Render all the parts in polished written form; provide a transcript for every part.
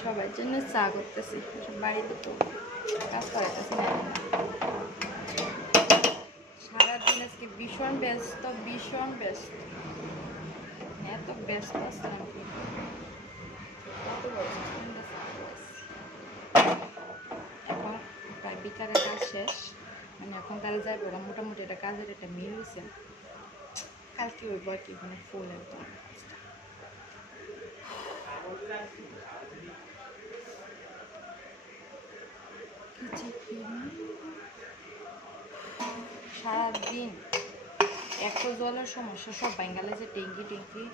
সবার জন্য চা করতেছি, বাড়িতে তো কাজ করাইতেছি না। সারাদিন আজকে ভীষণ ব্যস্ত, এত ব্যস্ত আসলাম কি এখন প্রায় বিকালের কাজ শেষ। আমি এখন কাজে যাই বললাম, মোটামুটি একটা কাজের একটা মিল হয়েছে। কালকে ওই বয় কি মানে ফুল একদম সারাদিন এত জলের সমস্যা, সব বেঙ্গালে যে ট্যাঙ্কি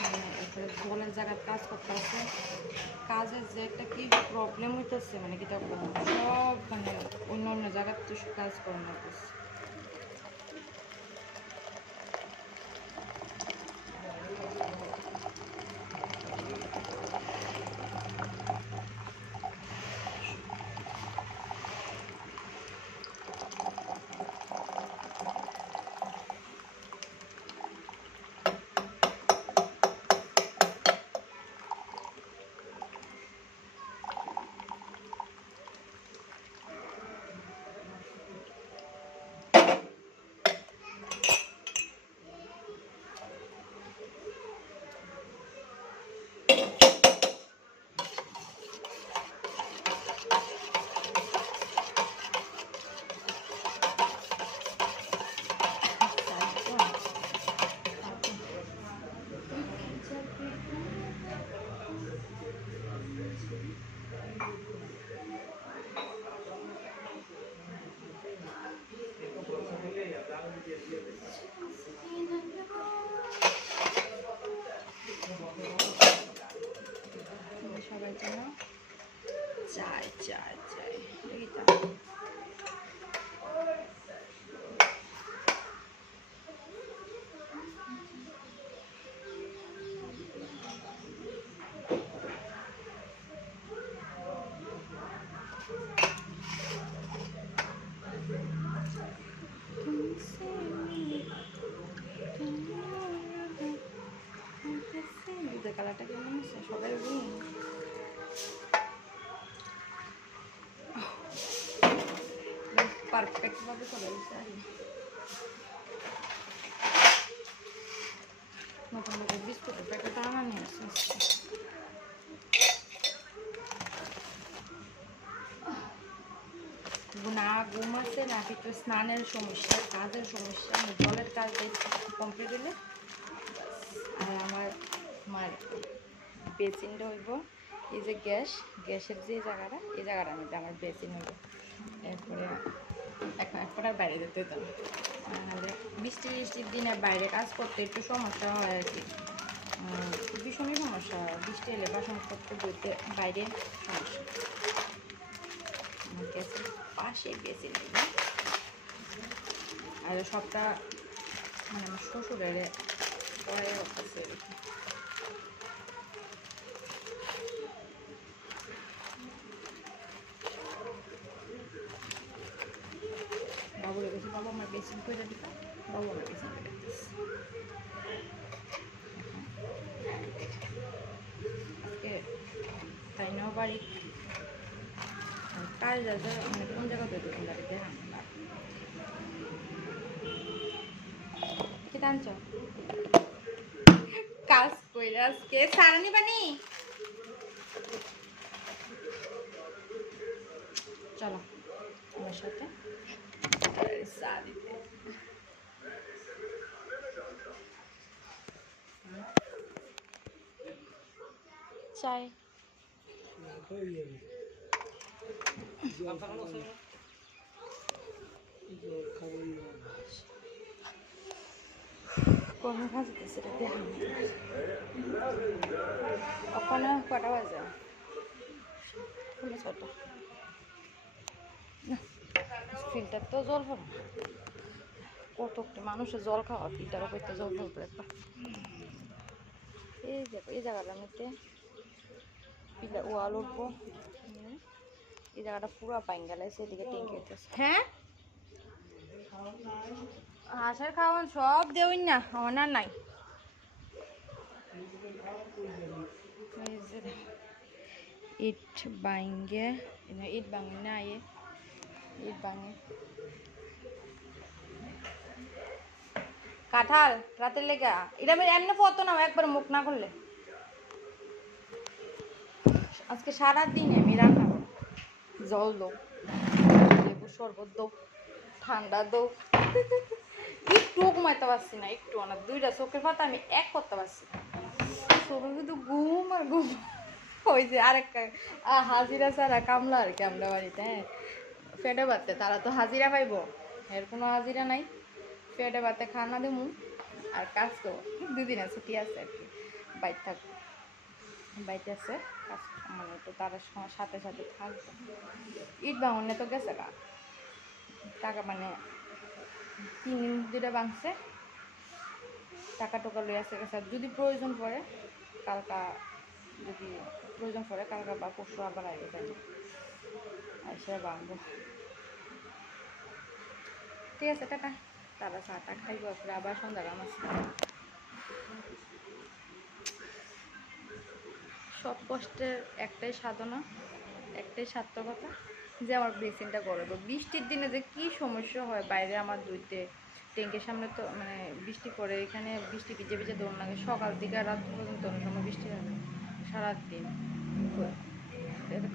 মানে এরপরে জলের জায়গায় কাজ করতে আছে, কাজের যে একটা কি প্রবলেম হইতেছে মানে কি তা সব মানে অন্য অন্য জায়গার তো কাজ করানো হইতেছে। সবার জন্য চাই চাই চাই এইটা দুধের কালারটা কেমন আছে সবাই বলুন। পারফেক্ট ভাবে চলে গেছে আর নতুন নতুন বিস্কুটের প্যাকেট আমার নিয়ে আসছে। না ঘুম আছে না একটু স্নানের সমস্যা, কাজের সমস্যা, জলের কাজ কমপ্লিট হলে আর আমার বেসিনটা হইব এই যে গ্যাসের যে জায়গাটা, এই জায়গাটার মধ্যে আমার বেসিন হইব। এরপরে এখন আর বাইরে যেতে হতো না, নাহলে বৃষ্টির দিনে বাইরে কাজ করতে একটু সমস্যা হয় আর কি, ভীষণই সমস্যা হয়। বৃষ্টি এলে বাসনপত্র ধুতে বাইরে সমস্যা। আমার গ্যাসের পাশে বেসিন হইব আর সবটা মানে আমার শ্বশুরের পরে আছে। বাবুরে গেছে, বাবু আমার বেসিন করে দিতাম, বাবু আমার বেসিন করে দিতেছে। আজকে তাই নাও বাড়ি কাজ আছে মানে কোন জায়গাতে কোন বাড়িতে কি টানছ কাজ করে আজকে সারানি বানি। চলো আমার সাথে চা দিতে। চাই কোন ভাজতে সেটা দেখান। ওখানে কটা বাজে? ছটা। ফিল্টার তো জল খাবো, কত মানুষের জল খাওয়া, ফিল্টারও করতে জল খাবো একবার। এই দেখো এই জায়গাটার মধ্যে ফিল্টার ওয়াল উঠবো, এই জায়গাটা পুরো বাইঙ্গালাইছে, এদিকে ট্যাঙ্কি হইতেছে। হ্যাঁ হাঁসের খাওয়ান সব দেউন না, আমার নাই। ইট ভাঙ্গে ইট ভাঙে না ইট ভাঙে কাঁঠাল রাতের লেগা এটা আমি এমনি পতো না একবার মুখ না করলে আজকে সারাদিন আমি রান্না করব জল দো লেবু শরবত দো ঠান্ডা দো একটুও ঘুমাইতে পারছি না একটু না দুইটা চোখের পাতা আমি এক করতে পারছি চোখে শুধু ঘুম আর ঘুম ওই যে আরেকটা হাজিরা ছাড়া কামলা আর কি আমরা বাড়িতে হ্যাঁ ফেটে বাড়তে তারা তো হাজিরা পাইব এর কোনো হাজিরা নাই ফেটে বাড়তে খানা দেবো আর কাজ করবো 2 দিন ছুটি আছে আর কি বাইর থাকবো বাইতে আছে কাজ মানে তো তারা সাথে সাথে থাকবো ইট ভাঙনে তো গেছে টাকা মানে 3 দিন 2টা ভাঙছে টাকা টোকা লই আসে গেছে যদি প্রয়োজন পড়ে কালকা যদি প্রয়োজন পড়ে কালকা বা পরশু আবার আইবে যাই এসে ভাঙবো ঠিক আছে টাকা তারা চাটা খাইব আবার সন্ধ্যা আমার সব কষ্টের একটাই সাধনা একটাই সার্থকতা যে আমার বেসিনটা করবো বৃষ্টির দিনে যে কি সমস্যা হয় বাইরে আমার ধুইতে ট্যাঙ্কের সামনে তো মানে বৃষ্টি পড়ে এখানে বৃষ্টি ভিজে ভিজে দৌড় লাগে সকাল থেকে রাত পর্যন্ত অনেক সময় বৃষ্টি থাকে সারাদিন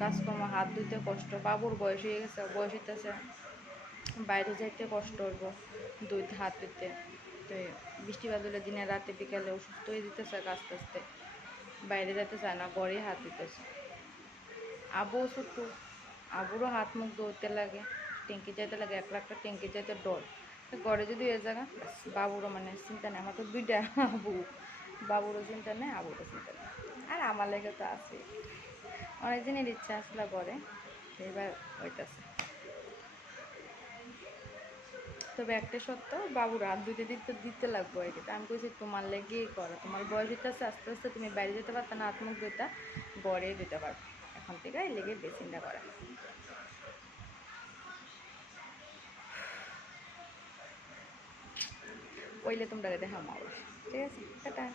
কাজকর্ম হাত ধুইতে কষ্ট বাবুর বয়স হয়ে গেছে বয়স হইতেছে বাইরে যাইতে কষ্ট হইব ধুইতে হাত ধুইতে তো বৃষ্টি বাদলে দিনে রাতে বিকালে অসুস্থ হয়ে দিতেছে আস্তে আস্তে বাইরে যেতে চায় না ঘরেই হাত দিতেছে আবুও ছোট্ট আবুরও হাত মুখ ধরতে লাগে ট্যাঙ্কি যাইতে লাগে একটা ট্যাঙ্কি যাইতে ডর ঘরে যদি এ জায়গা বাবুরও মানে চিন্তা নেই আমার তো 2টা আবু বাবুরও চিন্তা নেই আবুরও চিন্তা নেই আর আমার লেগে তো আছে অনেক দিনের ইচ্ছা আসলে ঘরে এবার হইতেছে তবে একটা সত্য বাবুর হাত ধুতে দিতে লাগবো আর কি আমি কইছি তোমার লেগেই করো তোমার বয়স হইতেছে আস্তে আস্তে তুমি বাইরে যেতে পারতো না হাত মুখ ধুইতা ঘরে দিতে পারবে এখন থেকে লেগে বেসিনটা করা ওইলে তোমরা দেখা মাও ঠিক আছে টাটা